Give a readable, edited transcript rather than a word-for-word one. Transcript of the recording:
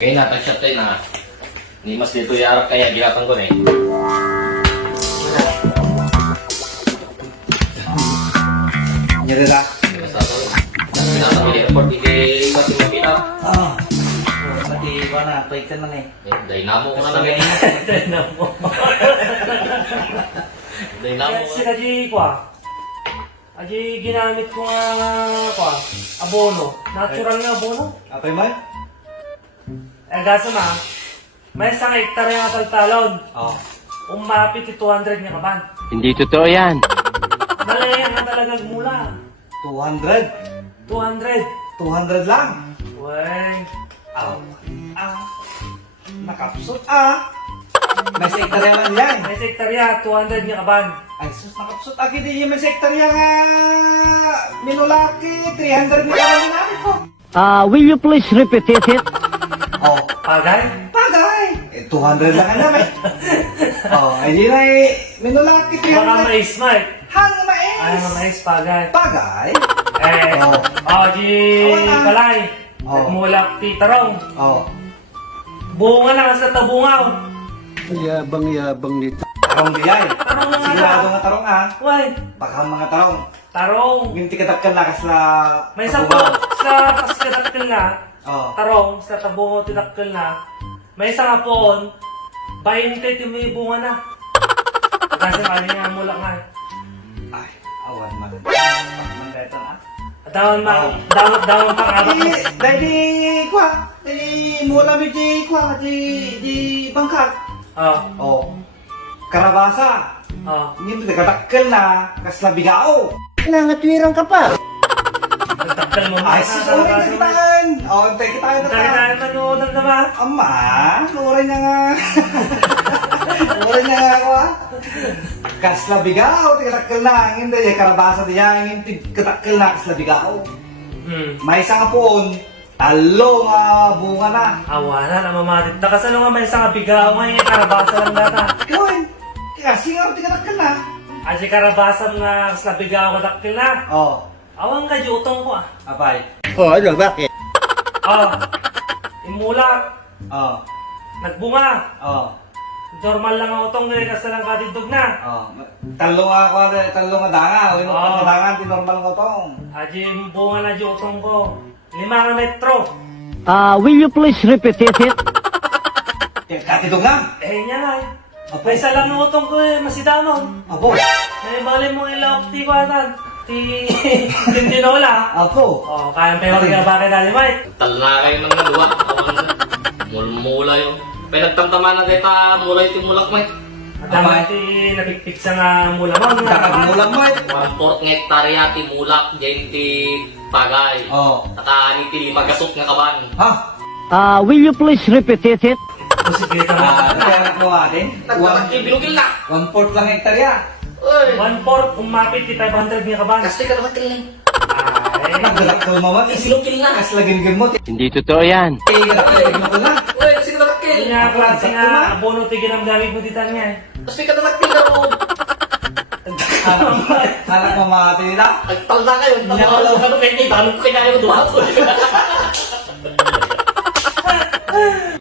Kaya natag-shot tayo na. Ni mas dito yarap kaya ginatang ko na eh. Nyari ra. Pinatabi ni report hindi kasi mapita. Ah. Pati wala, pwede ka lang eh. Dynamo ko na lang eh. Dynamo. Dynamo ko. Kasi kaji kwa. Kaji ginamit ko nga kwa. Abono. Natural nga abono. Apay mo? Eh gasa na. May isang hektarya nga taltalon. Oo. Umapit 200 nga kaban. Hindi totoo yan. Malayan nga talaga mula. 200. 200. 200 lang. Wey. Aw. Nakapsot May sektarya lang yan. May isang hektarya 200 nga kaban. Ay sus, nakapsot aki di may sektarya nga. Minulaki, 300 na lang ginamit ko. Will you please repeat it? Oh, Pagay. pagay. 200 lang ang namin. Ay di na minulaki, Baka 300. mais smart. Hang Ay nga mais. mais pagay. Pagay. Di Wala. balay. Oh. Nagmulak ti tarong. Oh. Bunga na sa tabungaw. Yabang-yabang nito. Tarong di ay. Tarong nga Sigurado na. nga tarong Wey. Baka mga tarong. Tarong. Ginti katakal na kasla. May isang po sa pasikadakkel na. Oh. Tarong sa tabungo tinakkel na. May isang hapon. 20 may bunga na. Kasi kali nga mula nga. Ay, awan man. Man dito na. Dawon dawon pang abak mo. Dahil kwa. Dahil mula mi di kwa. Di bangkag. Oh. Karabasa. Ginti katakal na kasla bigao. Nangatwirang ka pa. Nagtakkel mo. Ay, sus, ulit na kitaan. Antay kitaan na Dahil manood ng naman. Ama, uray na nga. Uray na nga ako Kasla bigaw, tigatakil na. Hindi, karabasa diya. Hindi, katakil na, kasla bigaw. May isang apon, talo nga bunga na. Awanan ang mamarit. Nakasano nga may isang bigaw nga yung karabasa lang data. Gawin, kasi nga, tigatakil na. Ay si karabasa nga sa bigaw kadakkel na. Oh, Awang ka jutong ko apay. Ano, bakit? Imulak. Nagbunga. Oh, Normal lang ang utong ngayon kasi lang katidog na. talo nga ako, talo nga danga. O, yung Oh. dangan, tinormal nga tong. Aji bunga na jutong ko. 5 metro. Will you please repeat it? Katidog nga. Niya nga eh. Apo. May isa lang ng utong ko eh, masidamon. Apo. May bali mo ilawak ti ko atan. Tintinola. Apo. Kaya pero kaya bakit dali Mike? Talo na kayo ng naluwa. Mula yung. Pinagtamtama na dito mula yung timulak mo eh. Dami ti napikpik sa nga mula mo. Kakagmulang mo 1/4 ng hektarya timulak, dyan ti pagay. Oh. Tatani ti magasok nga kaban. Ha? Will you please repeat it? Posibilita mo. Kaya ko atin. Nagtatak yung binugil na. 1/4 lang hektarya. Uy! 1/4 umapit ti 500 nga kaban. Kasi ka naman kailan. Ay, Nagdalakal mo man. Isinukil na. Kas lagin mo. Hindi totoo yan. Nagdalakal mo na. Uy! Kasi ka naman Yun nga klase nga abono ti ginamgamit mo ditan nga eh. Kasi ka naman kailan mo. Anak mamati nila. Nagtal na kayo. Nakalaw ka nung kanya. Tanong ko kanya yung duha ko.